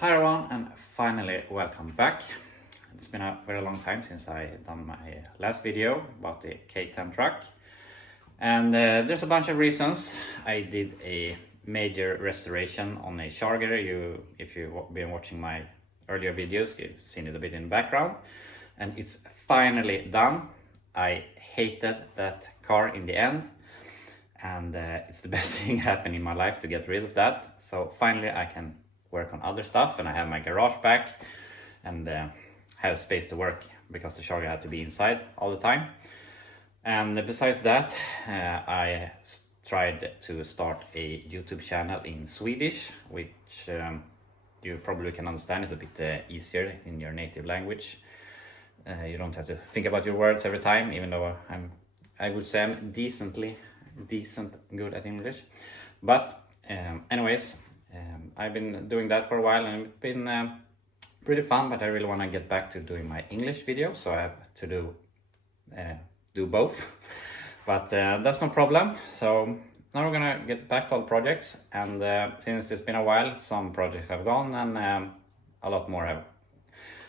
Hi everyone, and finally welcome back. It's been a very long time since I done my last video about the K10 truck, and there's a bunch of reasons. I did a major restoration on a Charger. If you've been watching my earlier videos, you've seen it a bit in the background, and it's finally done. I hated that car in the end, and it's the best thing happened in my life to get rid of that. So finally I can work on other stuff, and I have my garage back and have space to work because the Charger had to be inside all the time. And besides that, I tried to start a YouTube channel in Swedish, which you probably can understand is a bit easier in your native language. You don't have to think about your words every time, even though I would say I'm decent good at English. But anyways, I've been doing that for a while, and it's been pretty fun, but I really want to get back to doing my English videos, so I have to do both. But that's no problem. So now we're gonna get back to all the projects, and since it's been a while, some projects have gone and a lot more have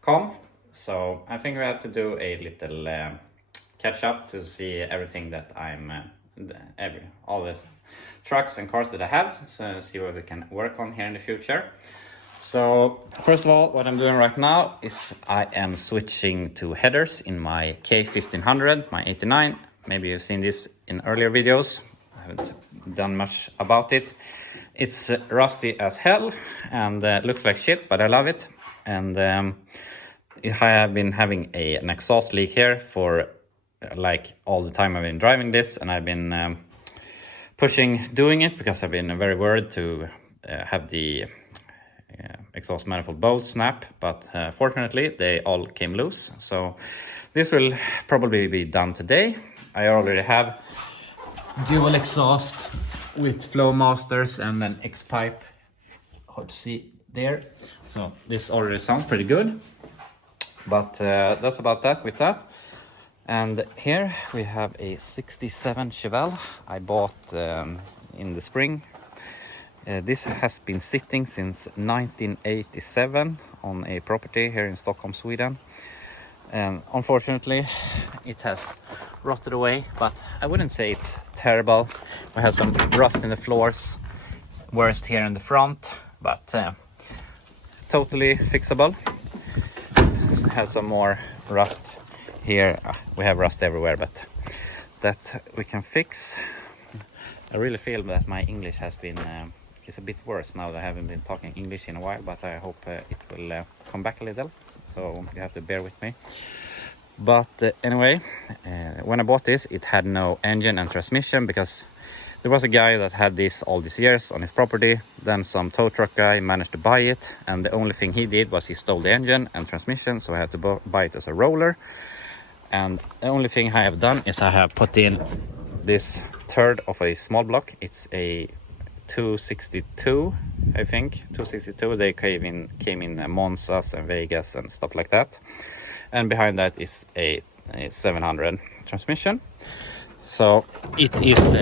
come. So I think we have to do a little catch up to see everything that all the trucks and cars that I have, so see what we can work on here in the future. So first of all, what I'm doing right now is I am switching to headers in my K1500, my 89. Maybe you've seen this in earlier videos. I haven't done much about it. It's rusty as hell and looks like shit, but I love it. And I have been having an exhaust leak here for like all the time I've been driving this, and I've been doing it because I've been very worried to have the exhaust manifold bolts snap, but fortunately they all came loose. So this will probably be done today. I already have dual exhaust with flow masters and then X-pipe, hard to see there. So this already sounds pretty good, but that's about that with that. And here we have a 67 Chevelle I bought in the spring. This has been sitting since 1987 on a property here in Stockholm, Sweden. And unfortunately it has rotted away, but I wouldn't say it's terrible. We have some rust in the floors, worst here in the front, but totally fixable. Have some more rust here. We have rust everywhere, but that we can fix. I really feel that my English has been is a bit worse now that I haven't been talking English in a while, but I hope it will come back a little, so you have to bear with me. But anyway, when I bought this, it had no engine and transmission because there was a guy that had this all these years on his property. Then some tow truck guy managed to buy it, and the only thing he did was he stole the engine and transmission, so I had to buy it as a roller. And the only thing I have done is I have put in this third of a small block. It's a 262, I think, 262. They came in Monzas and Vegas and stuff like that. And behind that is a 700 transmission. So it is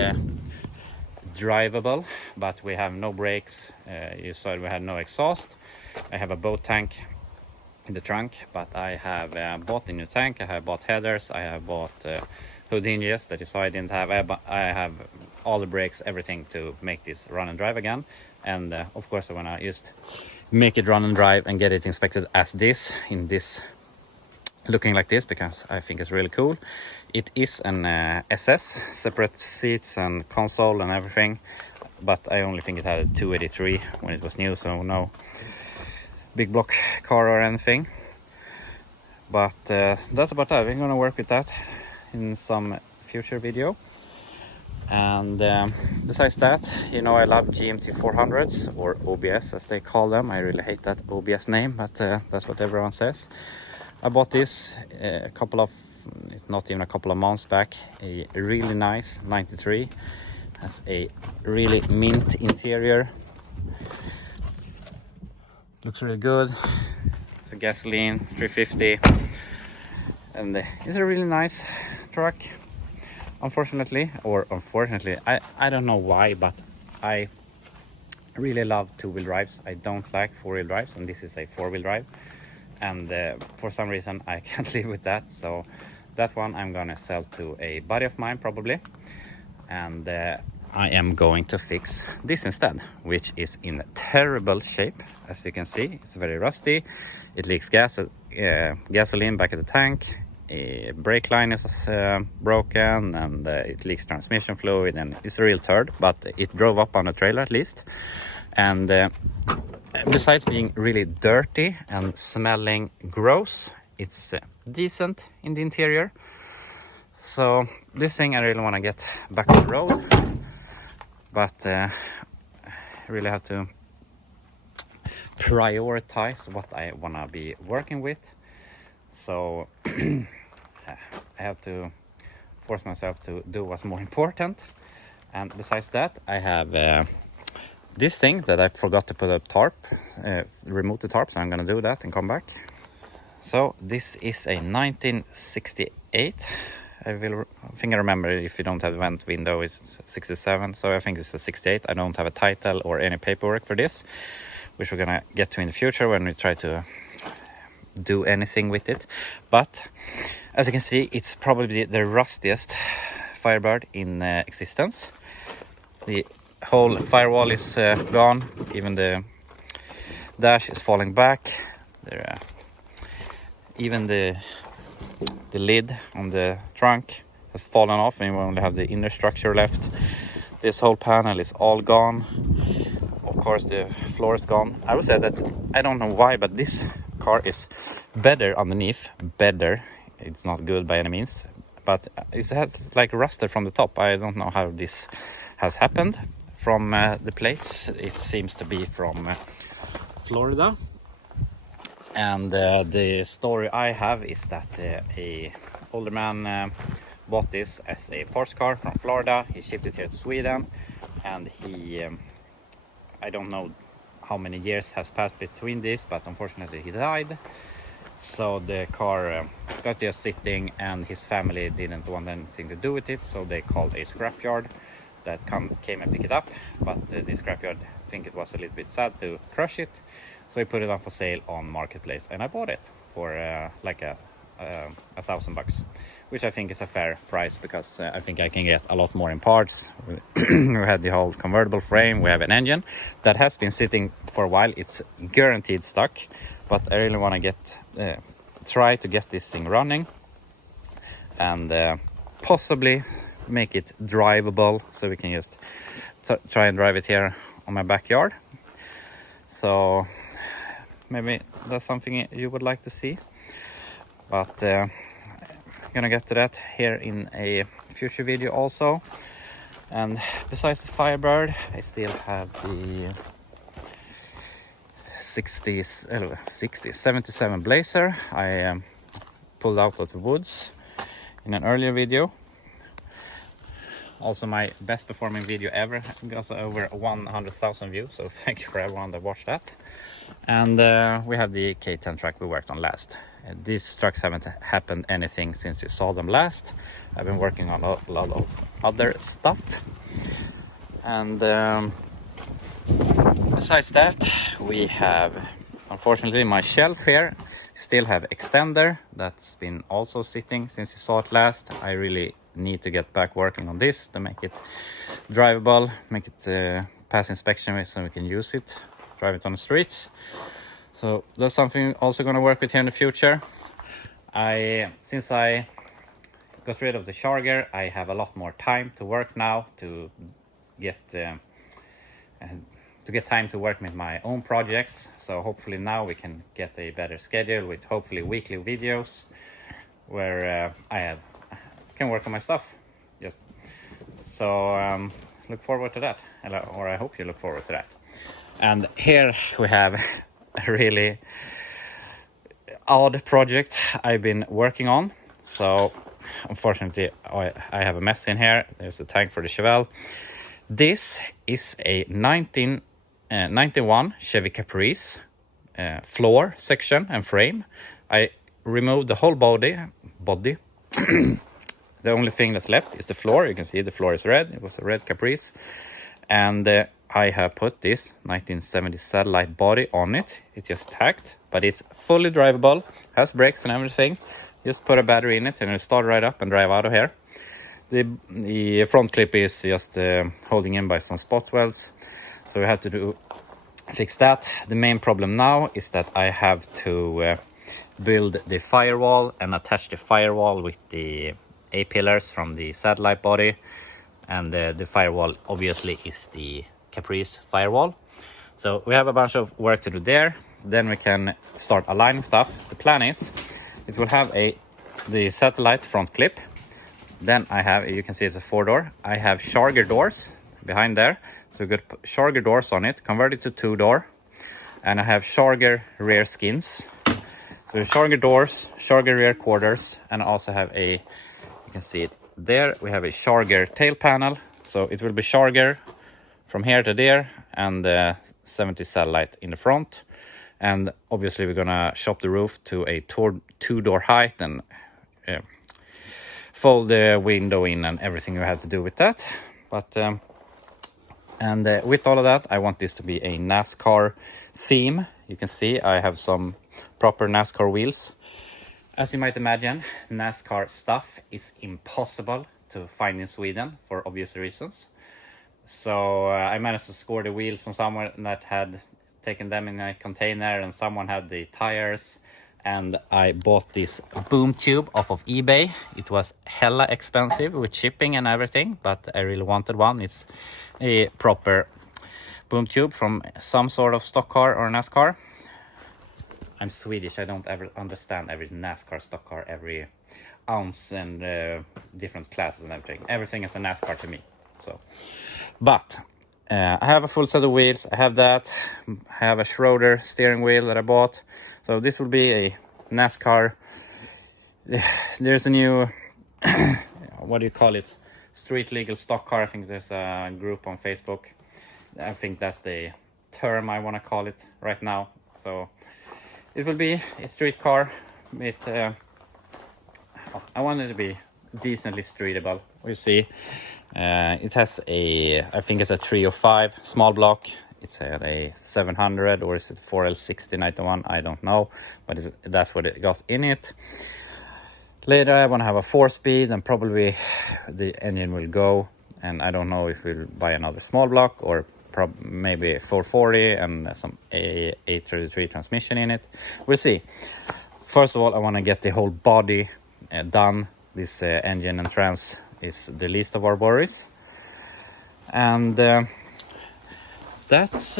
drivable, but we have no brakes. You saw we had no exhaust. I have a boat tank in the trunk, but I have bought a new tank. I have bought headers. I have bought hood hinges that you saw I didn't have. I have all the brakes, everything to make this run and drive again. And of course I want to just make it run and drive and get it inspected as this, in this looking like this, because I think it's really cool. It is an SS, separate seats and console and everything, but I only think it had a 283 when it was new, so no big block car or anything. But that's about that. We're gonna work with that in some future video. And besides that, you know, I love GMT 400s, or OBS as they call them. I really hate that OBS name, but that's what everyone says. I bought this it's not even a couple of months back. A really nice 93. Has a really mint interior. Looks really good. It's a gasoline 350, and it's a really nice truck. Unfortunately, I don't know why, but I really love two-wheel drives. I don't like four-wheel drives, and this is a four-wheel drive, and for some reason I can't live with that. So that one I'm gonna sell to a buddy of mine probably, and I am going to fix this instead, which is in terrible shape. As you can see, it's very rusty. It leaks gasoline back at the tank. A brake line is broken, and it leaks transmission fluid, and it's a real turd, but it drove up on a trailer at least. And besides being really dirty and smelling gross, it's decent in the interior. So this thing I really want to get back on the road, but I really have to prioritize what I want to be working with. So I have to force myself to do what's more important. And besides that, I have this thing that I forgot to put up tarp, remove the tarp, so I'm gonna do that and come back. So this is a 1968. I think I remember, if you don't have the vent window, it's 67. So I think it's a 68. I don't have a title or any paperwork for this, which we're gonna get to in the future when we try to do anything with it. But as you can see, it's probably the rustiest Firebird in existence. The whole firewall is gone. Even the dash is falling back. There, even the lid on the trunk has fallen off, and we only have the inner structure left. This whole panel is all gone. Of course, the floor is gone. I would say that, I don't know why, but this car is better underneath. Better, it's not good by any means, but it has like rusted from the top. I don't know how this has happened. From the plates, it seems to be from Florida. And the story I have is that a older man bought this as a sports car from Florida. He shipped it here to Sweden, and he I don't know how many years has passed between this, but unfortunately he died. So the car got just sitting, and his family didn't want anything to do with it, so they called a scrapyard that came and picked it up. But the scrapyard, I think it was a little bit sad to crush it, so he put it on for sale on Marketplace, and I bought it for like $1,000, which I think is a fair price, because I think I can get a lot more in parts. We had the whole convertible frame, we have an engine that has been sitting for a while. It's guaranteed stuck, but I really want to try to get this thing running, and possibly make it drivable, so we can just try and drive it here on my backyard. So maybe that's something you would like to see, but I'm gonna get to that here in a future video also. And besides the Firebird, I still have the 77 Blazer. I pulled out of the woods in an earlier video. Also, my best performing video ever got over 100,000 views, so thank you for everyone that watched that. And we have the K10 truck we worked on last. These trucks haven't happened anything since you saw them last. I've been working on a lot of other stuff. And besides that, we have, unfortunately, my shelf here still have extender that's been also sitting since you saw it last. I really need to get back working on this to make it drivable, make it pass inspection so we can use it, drive it on the streets. So that's something also going to work with here in the future. Since I got rid of the charger, I have a lot more time to work now to get time to work with my own projects. So hopefully now we can get a better schedule with hopefully weekly videos where I can work on my stuff. Just so look forward to that, or I hope you look forward to that. And here we have a really odd project I've been working on. So unfortunately I have a mess in here. There's a tank for the Chevelle. This is a 1991 Chevy Caprice floor section and frame. I removed the whole body. The only thing that's left is the floor. You can see the floor is red. It was a red Caprice. And I have put this 1970 satellite body on it. It's just tacked, but it's fully drivable, has brakes and everything. Just put a battery in it and it'll start right up and drive out of here. The front clip is just holding in by some spot welds, so we have to fix that. The main problem now is that I have to build the firewall and attach the firewall with the A-pillars from the satellite body, and the firewall obviously is the Caprice firewall. So we have a bunch of work to do there. Then we can start aligning stuff. The plan is it will have the satellite front clip. Then I have, you can see it's a 4-door. I have Charger doors behind there. So we got Charger doors on it, convert it to 2-door. And I have Charger rear skins. So Charger doors, Charger rear quarters, and I also have you can see it there, we have a Charger tail panel. So it will be Charger from here to there, and 70 satellite in the front. And obviously we're gonna shop the roof to a 2-door height and fold the window in and everything we have to do with that. But with all of that, I want this to be a NASCAR theme. You can see I have some proper NASCAR wheels. As you might imagine, NASCAR stuff is impossible to find in Sweden for obvious reasons. So I managed to score the wheels from someone that had taken them in a container, and someone had the tires. And I bought this boom tube off of eBay. It was hella expensive with shipping and everything, but I really wanted one. It's a proper boom tube from some sort of stock car or NASCAR. I'm Swedish, I don't ever understand every NASCAR stock car, every ounce and different classes and everything. Everything is a NASCAR to me. So, but I have a full set of wheels. I have that. I have a Schroeder steering wheel that I bought. So this will be a NASCAR. There's a new, what do you call it? Street legal stock car. I think there's a group on Facebook. I think that's the term I want to call it right now. So it will be a street car with, I want it to be decently streetable. We'll see. It has I think it's a 305 small block. It's at a 700, or is it 4L6091? I don't know, but that's what it got in it. Later I want to have a 4-speed, and probably the engine will go, and I don't know if we'll buy another small block or maybe a 440 and some 833 transmission in it. We'll see. First of all, I want to get the whole body done. This engine and trans is the least of our worries, and that's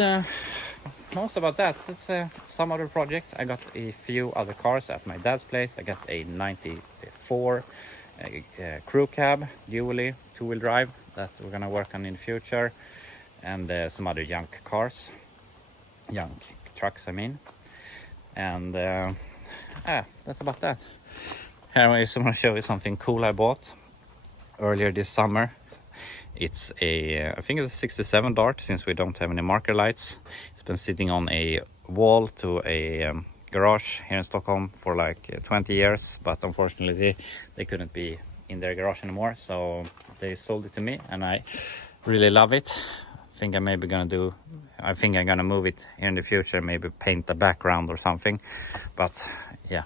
most about that. That's some other projects. I got a few other cars at my dad's place. I got a 94 crew cab, dually, 2-wheel drive that we're gonna work on in the future, and some other junk cars, junk trucks I mean. And that's about that. Here I just want to show you something cool I bought earlier this summer. It's I think it's a 67 Dart, since we don't have any marker lights. It's been sitting on a wall to a garage here in Stockholm for like 20 years, but unfortunately they couldn't be in their garage anymore, so they sold it to me, and I really love it. I think I'm gonna move it here in the future, maybe paint the background or something. But yeah,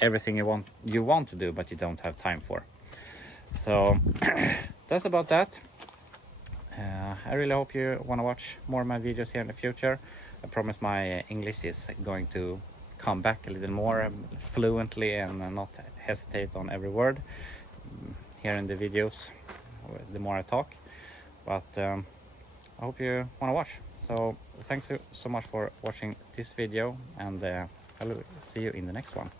everything you want to do but you don't have time for. So that's about that. I really hope you want to watch more of my videos here in the future. I promise my English is going to come back a little more fluently and not hesitate on every word here in the videos the more I talk. But I hope you want to watch. So thanks so much for watching this video, and I'll see you in the next one.